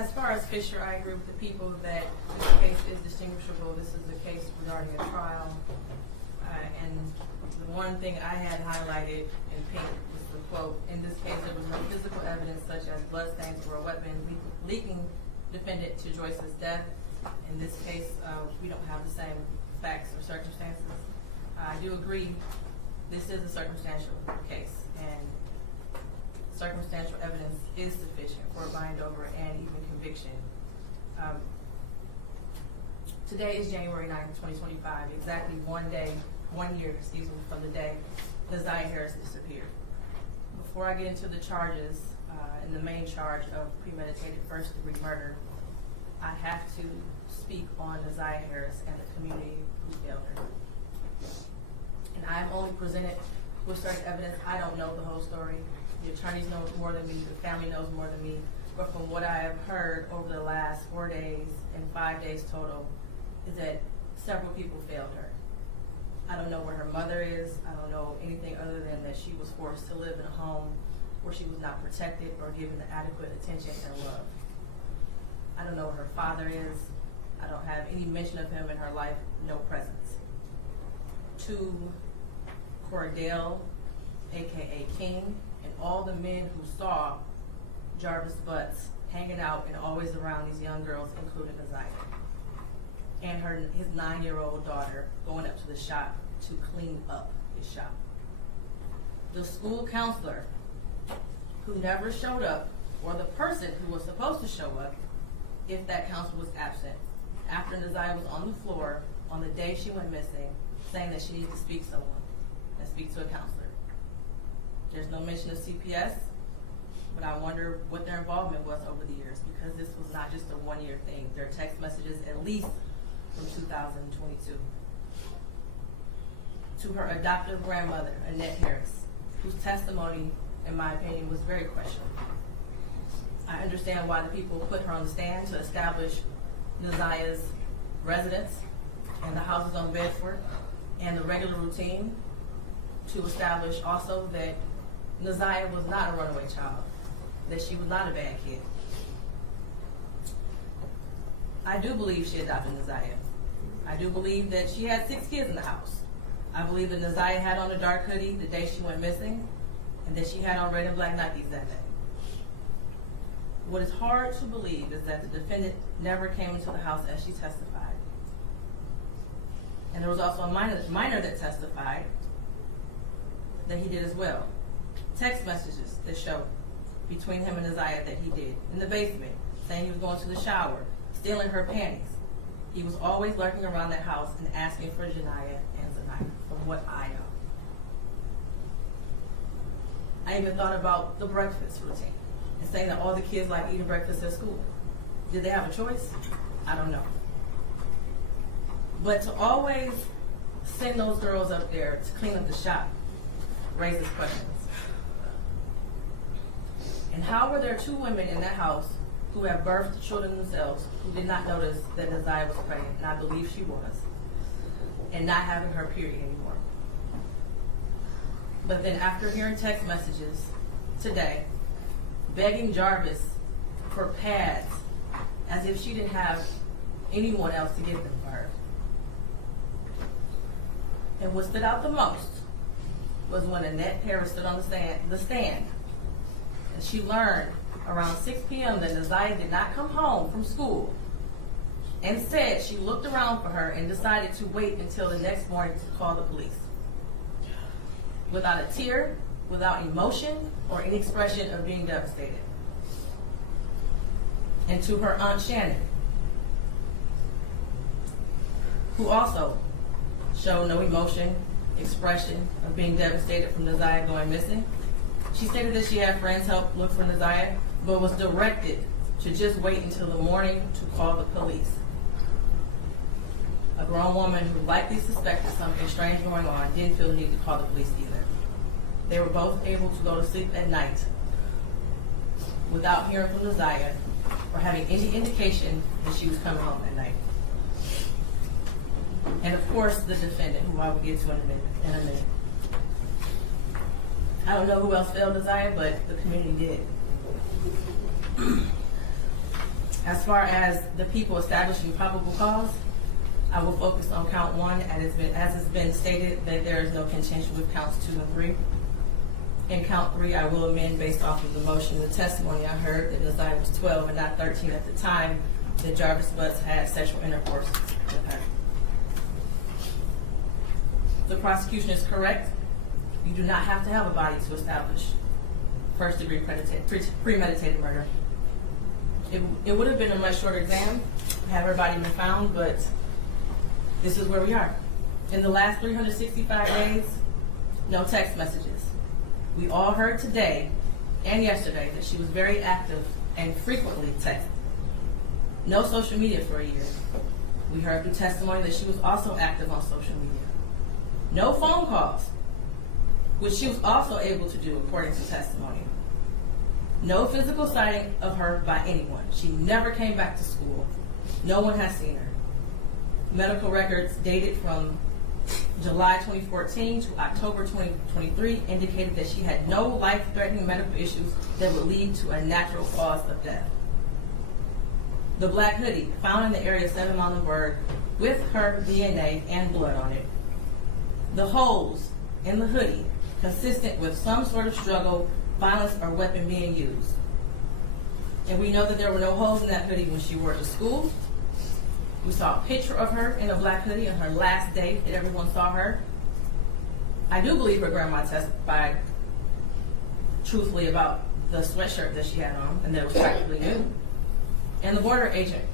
As far as Fisher, I agree with the people that this case is distinguishable. This is a case regarding a trial. And the one thing I had highlighted in pink was the quote, "In this case, there was no physical evidence such as bloodstains or a weapon leaking defendant to Joyce's death. In this case, we don't have the same facts or circumstances." I do agree this is a circumstantial case, and circumstantial evidence is sufficient for a bind over and even conviction. Today is January 9th, 2025, exactly 1 year, from the day Neziah Harris disappeared. Before I get into the charges, and the main charge of premeditated first-degree murder, I have to speak on Neziah Harris and the community who failed her. And I'm only presented with certain evidence. I don't know the whole story. The attorneys know more than me, the family knows more than me. But from what I have heard over the last 4 days and 5 days total, is that several people failed her. I don't know where her mother is. I don't know anything other than that she was forced to live in a home where she was not protected or given the adequate attention and love. I don't know where her father is. I don't have any mention of him in her life, no presence. To Cordell, aka King, and all the men who saw Jarvis Butts hanging out and always around these young girls, including Neziah, and his 9-year-old daughter going up to the shop to clean up his shop. The school counselor who never showed up, or the person who was supposed to show up if that counselor was absent, after Neziah was on the floor on the day she went missing, saying that she needed to speak to someone and speak to a counselor. There's no mention of CPS, but I wonder what their involvement was over the years, because this was not just a 1-year thing. There are text messages at least from 2022. To her adoptive grandmother, Annette Harris, whose testimony, in my opinion, was very questionable. I understand why the people put her on the stand to establish Neziah's residence and the houses on Bedford and the regular routine, to establish also that Neziah was not a runaway child, that she was not a bad kid. I do believe she adopted Neziah. I do believe that she had 6 kids in the house. I believe that Neziah had on a dark hoodie the day she went missing, and that she had on red and black Nikes that day. What is hard to believe is that the defendant never came into the house as she testified. And there was also a minor that testified that he did as well. Text messages that show between him and Neziah that he did. In the basement, saying he was going to the shower, stealing her panties. He was always lurking around that house and asking for Janiyah and Zaniyah, from what I know. I even thought about the breakfast routine and saying that all the kids like eating breakfast at school. Did they have a choice? I don't know. But to always send those girls up there to clean up the shop raises questions. And how were there 2 women in that house who have birthed children themselves who did not notice that Neziah was pregnant, and I believe she was, and not having her period anymore? But then after hearing text messages today, begging Jarvis for pads as if she didn't have anyone else to give them for her. And what stood out the most was when Annette Harris stood on the stand, and she learned around 6 p.m. that Neziah did not come home from school, and said she looked around for her and decided to wait until the next morning to call the police. Without a tear, without emotion, or any expression of being devastated. And to her Aunt Shannon, who also showed no emotion, expression of being devastated from Neziah going missing. She stated that she had friends help look for Neziah, but was directed to just wait until the morning to call the police. A grown woman who likely suspected something strange going on didn't feel the need to call the police either. They were both able to go to sleep at night without hearing from Neziah or having any indication that she was coming home at night. And of course, the defendant, who I will get to in a minute. I don't know who else failed Neziah, but the community did. As far as the people establishing probable cause, I will focus on count 1, as it's been stated that there is no contention with counts 2 and 3. In count 3, I will amend based off of the motion and the testimony I heard that Nasiah was 12 and not 13 at the time that Jarvis Butts had sexual intercourse with her. The prosecution is correct. You do not have to have a body to establish first-degree premeditated murder. It would have been a much shorter exam had her body been found, but this is where we are. In the last 365 days, no text messages. We all heard today and yesterday that she was very active and frequently texted. No social media for a year. We heard through testimony that she was also active on social media. No phone calls, which she was also able to do according to testimony. No physical sighting of her by anyone. She never came back to school. No one has seen her. Medical records dated from July 2014 to October 2023 indicated that she had no life-threatening medical issues that would lead to a natural cause of death. The black hoodie found in the area of 7 Muhlenberg with her DNA and blood on it. The holes in the hoodie consistent with some sort of struggle, violence, or weapon being used. And we know that there were no holes in that hoodie when she wore it to school. We saw a picture of her in a black hoodie on her last day that everyone saw her. I do believe her grandma testified truthfully about the sweatshirt that she had on and that it was practically new. And the border agent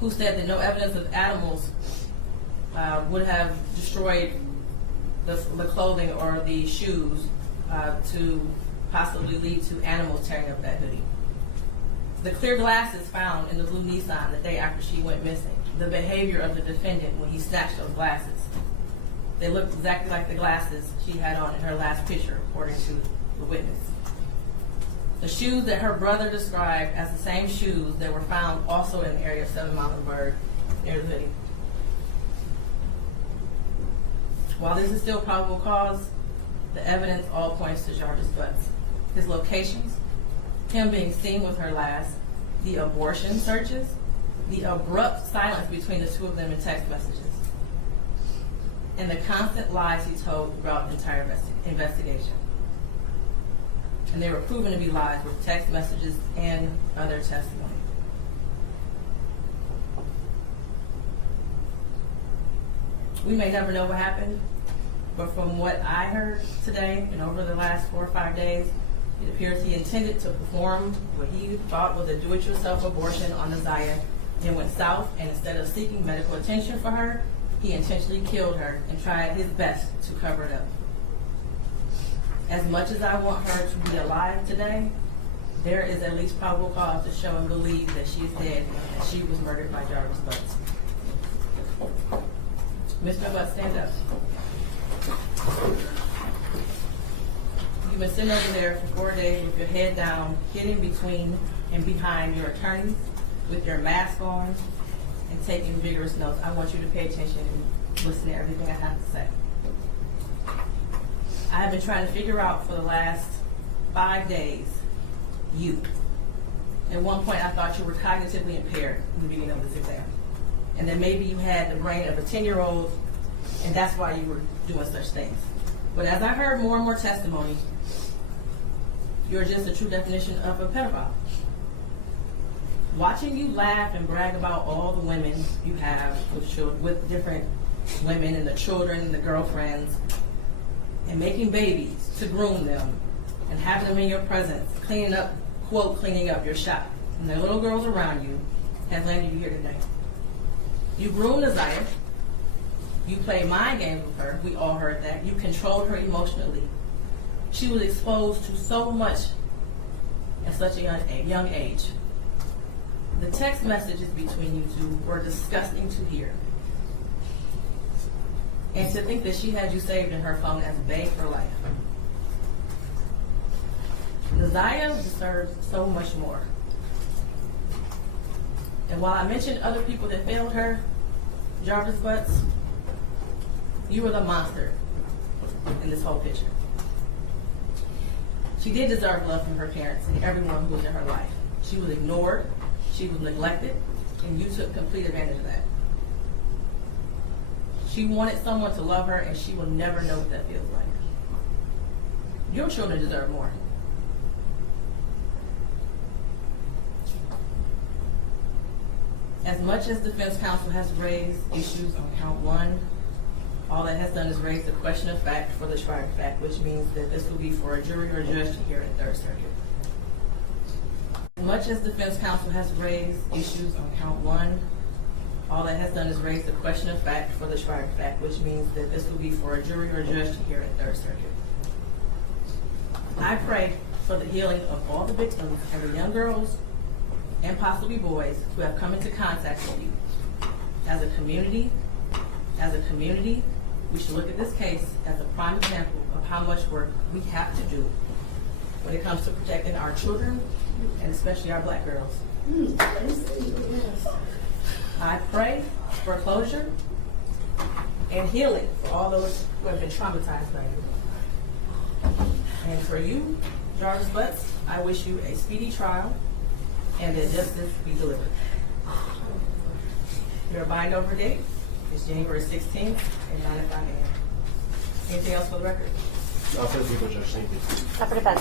who said that no evidence of animals would have destroyed the clothing or the shoes to possibly lead to animals tearing up that hoodie. The clear glasses found in the blue Nissan the day after she went missing. The behavior of the defendant when he snatched those glasses. They looked exactly like the glasses she had on in her last picture, according to the witness. The shoes that her brother described as the same shoes that were found also in the area of 7 Muhlenberg near the hoodie. While this is still probable cause, the evidence all points to Jarvis Butts. His locations, him being seen with her last, the abortion searches, the abrupt silence between the two of them in text messages, and the constant lies he told throughout the entire investigation. And they were proven to be lies with text messages and other testimony. We may never know what happened, but from what I heard today and over the last 4 or 5 days, it appears he intended to perform what he thought was a do-it-yourself abortion on Nasiah, then went south, and instead of seeking medical attention for her, he intentionally killed her and tried his best to cover it up. As much as I want her to be alive today, there is at least probable cause to show and believe that she is dead and that she was murdered by Jarvis Butts. Mr. Butts, stand up. You've been sitting over there for 4 days with your head down, hidden between and behind your attorneys, with your mask on, and taking vigorous notes. I want you to pay attention and listen to everything I have to say. I have been trying to figure out for the last 5 days, you. At one point, I thought you were cognitively impaired in the beginning of this exam. And then maybe you had the brain of a 10-year-old, and that's why you were doing such things. But as I heard more and more testimony, you're just a true definition of a pedophile. Watching you laugh and brag about all the women you have with children, with different women and the children and the girlfriends, and making babies to groom them and having them in your presence, cleaning up, quote, cleaning up your shop, and the little girls around you has landed you here today. You groomed Nasiah. You played mind games with her. We all heard that. You controlled her emotionally. She was exposed to so much at such a young age. The text messages between you two were disgusting to hear. And to think that she had you saved in her phone as a babe for life. Nasiah deserves so much more. And while I mentioned other people that failed her, Jarvis Butts, you were the monster in this whole picture. She did deserve love from her parents and everyone who was in her life. She was ignored, she was neglected, and you took complete advantage of that. She wanted someone to love her, and she will never know what that feels like. Your children deserve more. As much as defense counsel has raised issues on count one, all that has done is raise the question of fact for the trier of fact, which means that this will be for a jury or judge to hear in Third Circuit. As much as defense counsel has raised issues on count one, all that has done is raise the question of fact for the trier of fact, which means that this will be for a jury or judge to hear in Third Circuit. I pray for the healing of all the victims and the young girls and possibly boys who have come into contact with you. As a community, we should look at this case as a prime example of how much work we have to do when it comes to protecting our children and especially our black girls. I pray for closure and healing for all those who have been traumatized by you. And for you, Jarvis Butts, I wish you a speedy trial and that justice be delivered. Your bind over date is January 16th at 9:05 a.m. Anything else for the record? No, for the people, Judge. Thank you. For defense.